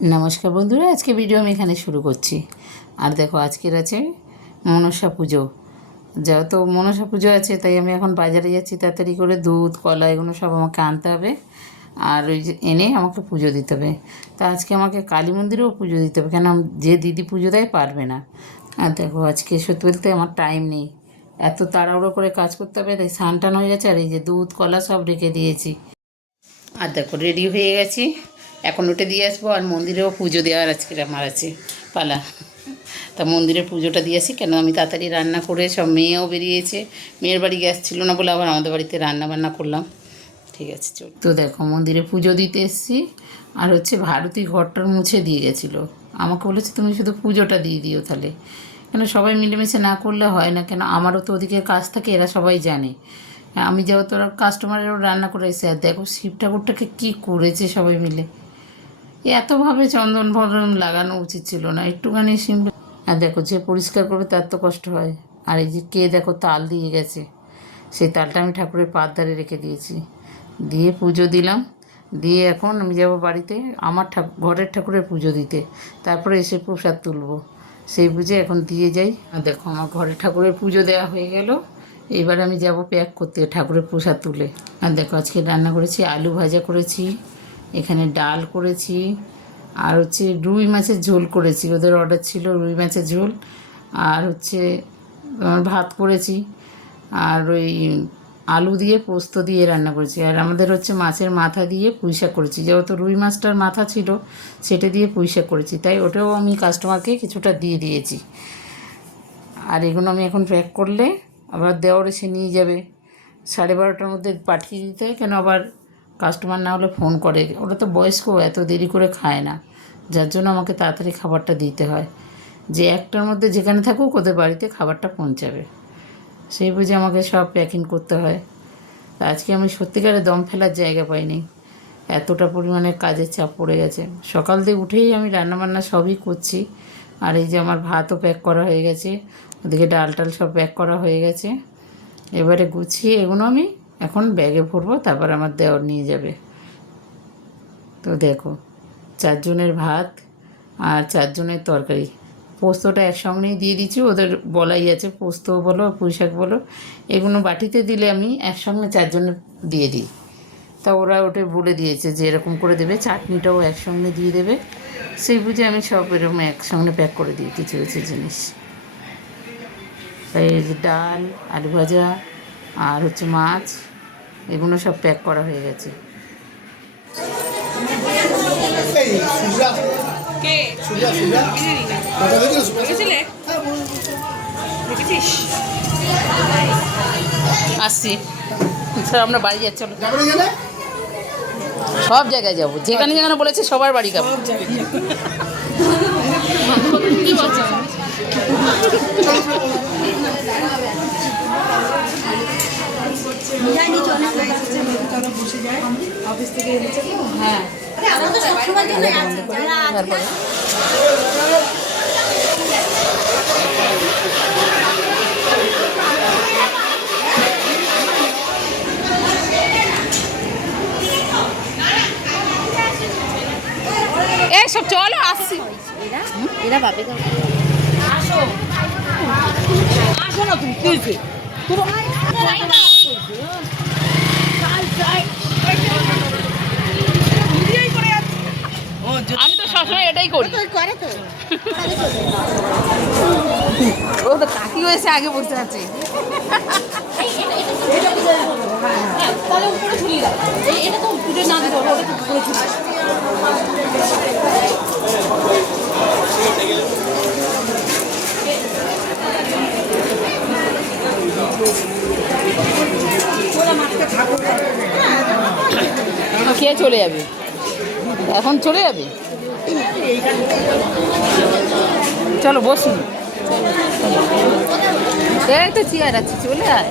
নমস্কার বন্ধুরা, আজকে ভিডিও আমি এখানে শুরু করছি। আর দেখো, আজকের আছে মনসা পুজো। যেহেতু মনসা পুজো আছে, তাই আমি এখন বাজারে যাচ্ছি। তাড়াতাড়ি করে দুধ, কলা এগুলো সব আমাকে আনতে হবে, আর ওই যে এনে আমাকে পুজো দিতে হবে। তা আজকে আমাকে কালী মন্দিরেও পুজো দিতে হবে, কেন যে দিদি পুজো দেয় পারবে না। আর দেখো, আজকে সত্যি বলতে আমার টাইম নেই, এত তাড়াহুড়ো করে কাজ করতে হবে, তাই স্নান টান হয়ে গেছে। আর এই যে দুধ, কলা সব রেখে দিয়েছি। আর দেখো, রেডি হয়ে গেছি, এখন উঠে দিয়ে আসবো। আর মন্দিরেও পুজো দেওয়ার আজকে আমার আছে পালা। তা মন্দিরে পুজোটা দিয়ে আসি, কেন আমি তাড়াতাড়ি রান্না করে, সব মেয়েও বেরিয়েছে, মেয়ের বাড়ি গ্যাস ছিল না বলে আবার আমাদের বাড়িতে রান্না বান্না করলাম। ঠিক আছে, চল। তো দেখো, মন্দিরে পুজো দিতে এসেছি। আর হচ্ছে ভারতী ঘরটার মুছে দিয়ে গেছিলো, আমাকে বলেছে তুমি শুধু পুজোটা দিয়ে দিও তাহলে, কেন সবাই মিলেমিশে না করলে হয় না। কেন আমারও তো ওদিকে কাজ থাকে, এরা সবাই জানে। আমি যাবো, তোরা কাস্টমারেরও রান্না করে এসে। আর দেখো, শিব ঠাকুরটাকে কী করেছে সবাই মিলে, এতভাবে চন্দন ভরণ লাগানো উচিত ছিল না, একটুখানি সিম্পল। আর দেখো, যে পরিষ্কার করবে তার তো কষ্ট হয়। আর এই যে কে দেখো তাল দিয়ে গেছে, সেই তালটা আমি ঠাকুরের পাত ধারে রেখে দিয়েছি, দিয়ে পুজো দিলাম। দিয়ে এখন আমি যাব বাড়িতে আমার ঘরের ঠাকুরের পুজো দিতে, তারপরে এসে প্রসাদ তুলবো। সেই বুঝে এখন দিয়ে যাই। আর দেখো, আমার ঘরের ঠাকুরের পুজো দেওয়া হয়ে গেল। এবার আমি যাব প্যাক করতে ঠাকুরের প্রসাদ তুলে। আর দেখো, আজকে রান্না করেছি, আলু ভাজা করেছি, এখানে ডাল করেছি, আর হচ্ছে রুই মাছের ঝোল করেছি, ওদের অর্ডার ছিল রুই মাছের ঝোল। আর হচ্ছে ভাত করেছি, আর ওই আলু দিয়ে পোস্ত দিয়ে রান্না করেছি। আর আমাদের হচ্ছে মাছের মাথা দিয়ে পুঁইশাক করেছি, যেহেতু রুই মাছটার মাথা ছিল সেটা দিয়ে পুঁইশাক করেছি, তাই ওটাও আমি কাস্টমারকে কিছুটা দিয়ে দিয়েছি। আর এগুলো আমি এখন প্যাক করলে আবার দেওয়ার এসে নিয়ে যাবে, 12:30টার মধ্যে পাঠিয়ে দিতে হয়, কেন আবার কাস্টমার না হলে ফোন করে। ওরা তো বয়স্ক, এত দেরি করে খায় না, যার জন্য আমাকে তাড়াতাড়ি খাবারটা দিতে হয়, যে 1টার মধ্যে যেখানে থাকুক ওদের বাড়িতে খাবারটা পৌঁছাবে, সেই বুঝে আমাকে সব প্যাকিং করতে হয়। আজকে আমি সত্যিকারে দম ফেলার জায়গা পাইনি, এতটা পরিমাণে কাজের চাপ পড়ে গেছে। সকাল দিয়ে উঠেই আমি রান্নাবান্না সবই করছি। আর এই যে আমার ভাতও প্যাক করা হয়ে গেছে, ওদিকে ডাল টাল সব প্যাক করা হয়ে গেছে। এবারে গুছিয়ে এগুলো আমি এখন ব্যাগে ভরবো, তারপর আমার দেওয়ার নিয়ে যাবে। তো দেখো, 4 জনের ভাত আর 4 জনের তরকারি, পোস্তটা একসঙ্গেই দিয়ে দিচ্ছি। ওদের বলাই আছে, পোস্ত বলো পুঁইশাক বলো, এগুলো বাটিতে দিলে আমি একসঙ্গে 4 জনের দিয়ে দিই। তা ওরা ওটা বলে দিয়েছে যে এরকম করে দেবে, চাটনিটাও একসঙ্গে দিয়ে দেবে, সেই বুঝে আমি সব এরকম একসঙ্গে প্যাক করে দিই কিছু কিছু জিনিস। তাই এই যে ডাল, আলু ভাজা আর হচ্ছে মাছ, এগুলো সব প্যাক করা হয়ে গেছে। আসছি স্যার, আমরা বাড়ি যাচ্ছি, সব জায়গায় যাবো, যেখানে যেখানে বলেছে সবার বাড়ি যাবো। হ্যাঁ, তারপরে সব চলো, আসছি। এরা ভাবে আসো আসো না, তুমি কি হয়েছে? আমি তো সবসময় এটাই করি। করে তো ও তো কাকি হয়েছে, আগে বসে আছে। তাহলে উপরে ঝুলিয়ে দাও, এটা তো উপরে না দিতে হবে, ওটা তো উপরে ঝুলিয়ে। কে চলে যাবে এখন? চলে যাবে, চলো বসুন। এই তো চেয়ার আছে, চলে আয়।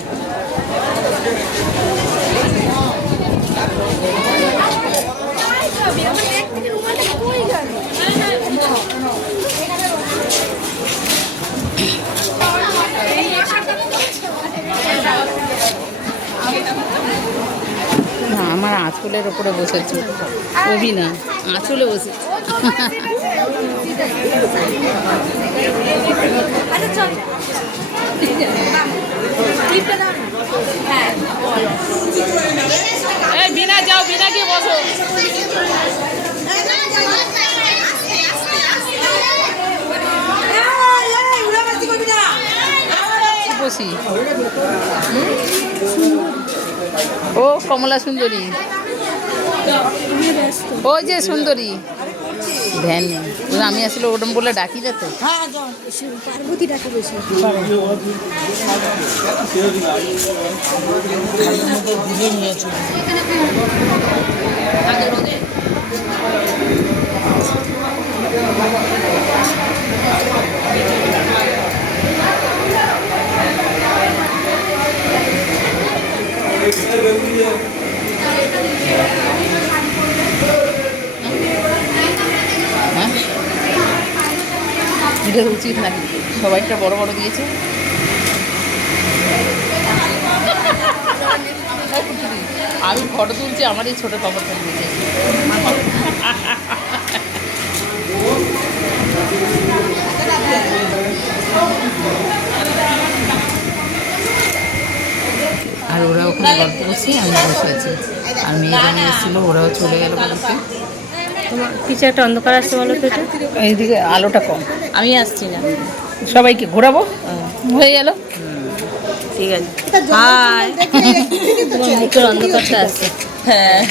না, আমার আঁচলের ওপরে বসেছে, অভি না, আঁচলে বসেছে। এই বিনা যাও, বিনা গিয়ে বসো। বসি। ও কমলা সুন্দরী, ওই যে সুন্দরী, ধ্যান নেই। আমি আসলে ওরম বলে ডাকি যেত। পার্বতী ডাকে বেশি। হ্যাঁ, এটা উচিত না, সবাইটা বড় বড় দিয়েছে। আমি ফটো তুলছি, আমার এই ছোটো খবরটা দিয়েছে। আর ওরা ওখানে গল্প করছে, আমি বসে আছি। আর মেয়েরা এসেছিলো, ওরাও চলে গেল বাড়িতে। তোমার কিছু একটা অন্ধকার আসছে বলো তো এটা? এইদিকে আলোটা কম, আমি আসছি না। সবাইকে ঘোরাবো, হয়ে গেল। ঠিক আছে, হাই। তোমার মুখের অন্ধকারটা আসছে। হ্যাঁ,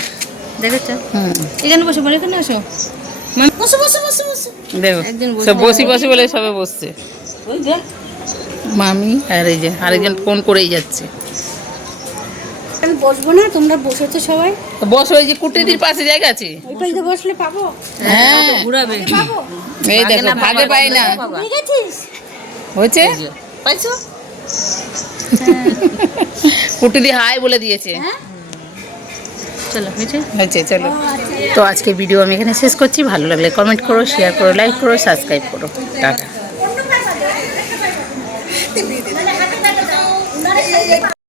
দেখেছো? হুম, এখানে বসো, বলে এখানে আসো। বসো বসো বসো বসো। দেখো একদিন বসে সব বসি বসি বলে সবে বসছে। ওই দেখ, মামি আর এই যে আরেকজন ফোন করেই যাচ্ছে। আমি বসবো না, তোমরা বসেছো সবাই। বস, ওই যে কুটির পাশে জায়গা আছে। ওই পাশে বসলে পাবো। হ্যাঁ, ঘুরাবে পাবো। এই দেখো ভাগে পাই না। ঠিক আছিস? হয়েছে, পাইছো? কুটিদি হাই বলে দিয়েছে। চলো, হয়েছে? হয়েছে, চলো। তো আজকে ভিডিও আমি এখানে শেষ করছি। ভালো লাগলে কমেন্ট করো, শেয়ার করো, লাইক করো, সাবস্ক্রাইব করো। টাটা।